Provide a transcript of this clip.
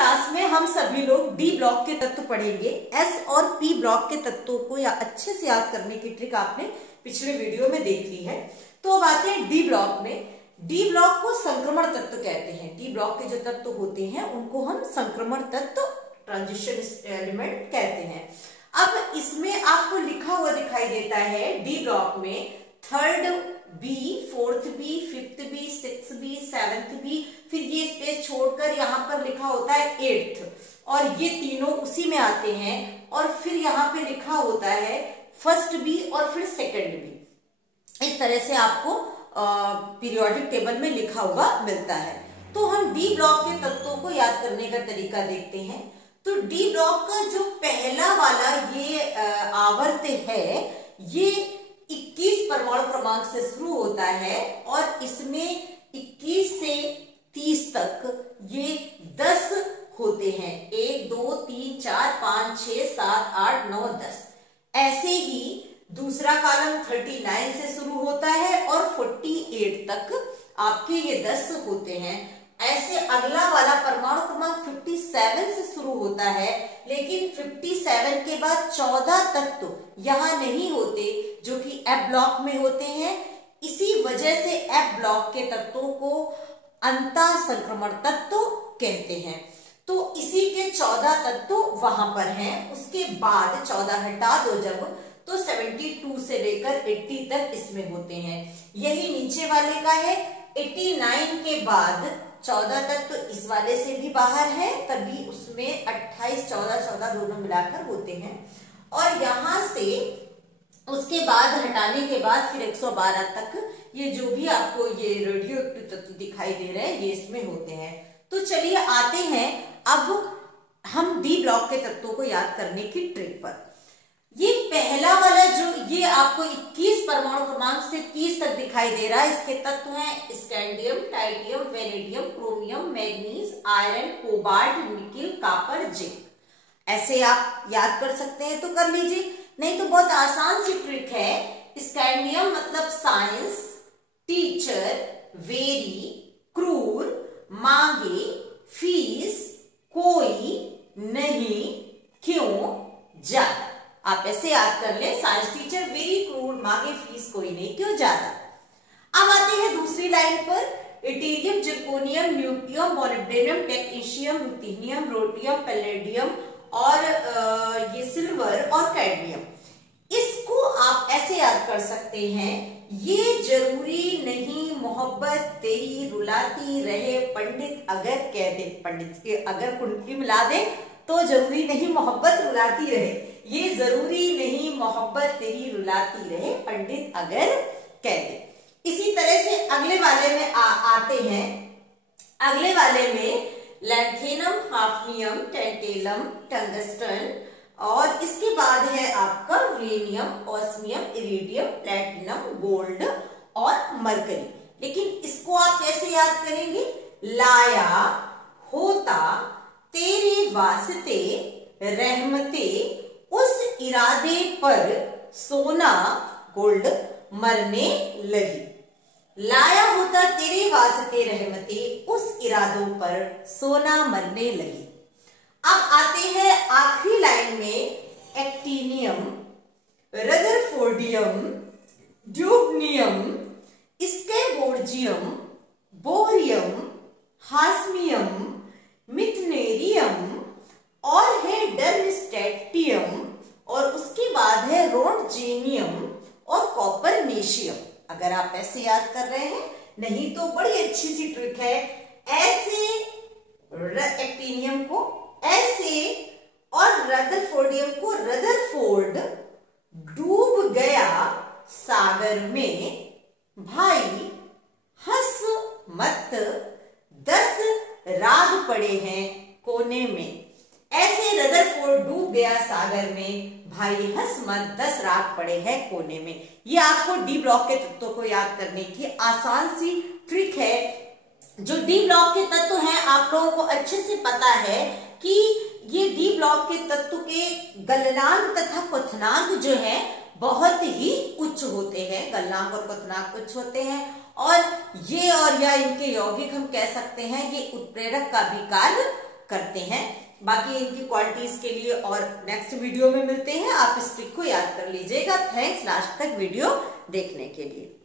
Class में हम सभी लोग डी ब्लॉक के तत्व पढ़ेंगे। एस और पी ब्लॉक के तत्वों को या अच्छे से याद करने की ट्रिक आपने पिछले वीडियो में देख ली है। तो अब आते हैं डी ब्लॉक में। डी ब्लॉक को संक्रमण तत्व कहते हैं। डी ब्लॉक के जो तत्व होते हैं उनको हम संक्रमण तत्व, ट्रांजिशन एलिमेंट कहते हैं। अब इसमें आपको लिखा हुआ दिखाई देता है डी ब्लॉक में third B, fourth B, fifth B, six B, seventh B, फिर ये स्पेस छोड़कर यहाँ पर लिखा होता है एट्थ, और ये तीनों उसी में आते हैं। और फिर यहाँ पे लिखा होता है फर्स्ट बी और फिर सेकंड बी। इस तरह से आपको पीरियोडिक टेबल में लिखा हुआ मिलता है। तो हम डी ब्लॉक के तत्वों को याद करने का तरीका देखते हैं। तो डी ब्लॉक का जो पहला वाला ये आवर्त है, ये 21 परमाणु क्रमांक से शुरू होता है और इसमें 21 से 30 तक ये 10 होते हैं। 1 2 3 4 5 6 7 8 9 10। ऐसे ही दूसरा कॉलम 39 से शुरू होता है और 48 तक आपके ये 10 होते हैं। ऐसे अगला वाला परमाणु क्रमांक 57 से शुरू होता है, लेकिन 57 के बाद 14 तत्व यहां नहीं होते जो कि एफ ब्लॉक में होते हैं। इसी वजह से एफ ब्लॉक के तत्वों को अंतर संक्रमण तत्व कहते हैं। तो इसी के 14 तत्व वहां पर हैं। उसके बाद 14 हटा दो जब, तो 72 से लेकर 80 तक इसमें होते हैं। यही नीचे वाले का है। 89 के बाद 14 तत्व इस वाले से भी बाहर है, तभी उसमें 28 14 दोनों मिलाकर होते हैं। और यहां से उसके बाद हटाने के बाद फिर 112 तक ये जो भी आपको ये रेडियो एक्टिव तत्व दिखाई दे रहे हैं ये इसमें होते हैं। तो चलिए आते हैं अब हम डी ब्लॉक के तत्वों को याद करने की ट्रिक पर। ये पहला वाला जो ये आपको 21 परमाणु क्रमांक से 30 तक दिखाई दे रहा है, इसके तत्व हैं scandium, titanium, vanadium, chromium, manganese, iron, cobalt, nickel, copper, zinc. ऐसे आप याद कर सकते हैं तो कर लीजिए, नहीं तो बहुत आसान सी ट्रिक है। स्कैंडियम मतलब साइंस, टीचर, वेरी, क्रूर, मांगे, फीस, कोई, नहीं, क्यों, ज्यादा। आप ऐसे याद कर ले, साइंस टीचर, वेरी, क्रूर, मांगे, फीस, कोई नहीं, क्यों, ज्यादा। अब आते हैं दूसरी लाइन पर। Yttrium, zirconium, niobium, molybdenum, technetium, ruthenium, rhodium, palladium और ये सिल्वर और कैडमियम। इसको आप ऐसे याद कर सकते हैं, ये जरूरी नहीं मोहब्बत तेरी रुलाती रहे पंडित अगर कह दे। पंडित के अगर कुंडली मिला दे तो जरूरी नहीं मोहब्बत रुलाती रहे। ये जरूरी नहीं मोहब्बत तेरी रुलाती रहे पंडित अगर कह दे। इसी तरह से अगले वाले में आते हैं। अगले वाले में लैंथेनम, हाफनियम, टेंटेलम, टंगस्टन और इसके बाद है आपका uranium, osmium, iridium, platinum, gold और मरकरी। लेकिन इसको आप कैसे याद करेंगे? लाया होता तेरे वास्ते रहमते उस इरादे पर सोना गोल्ड मरने लगी। लाया होता तेरे वास्ते रहमते उस इरादों पर सोना मरने लगी। अब आते हैं आखिरी लाइन में एक्टिनियम, रदरफोर्डियम, ड्यूबनियम, स्केबोर्जियम, बोरियम, हास्मियम, मिथनेरियम और है डर्मस्टेटियम और उसके बाद है रोडजेनियम और कॉपरनेशियम। अगर आप ऐसे याद कर रहे हैं, नहीं तो बड़ी अच्छी सी ट्रिक है। ऐसे एक्टिनियम को ऐसे और रदरफोर्डियम को रदरफोर्ड डूब गया सागर में, भाई हंस मत 10 राग पड़े हैं कोने में। ऐसे रदरफोर्ड डूब गया सागर में, भाई हंस मत 10 राग पड़े हैं कोने में। ये आपको डी ब्लॉक के तत्वों को याद करने की आसान सी ट्रिक है। जो डी ब्लॉक के तत्व हैं आप लोगों को अच्छे से पता है कि ये डी ब्लॉक के तत्व के गलनांक तथा क्वथनांक जो है बहुत ही उच्च होते हैं। गलनांक और क्वथनांक उच्च होते हैं और ये और या इनके यौगिक हम कह सकते हैं ये उत्प्रेरक का भी कार्य करते हैं। बाकी इनकी क्वालिटीज के लिए और नेक्स्ट वीडियो में मिलते हैं। आप इस ट्रिक को याद कर लीजिएगा। थैंक्स लास्ट तक वीडियो देखने के लिए।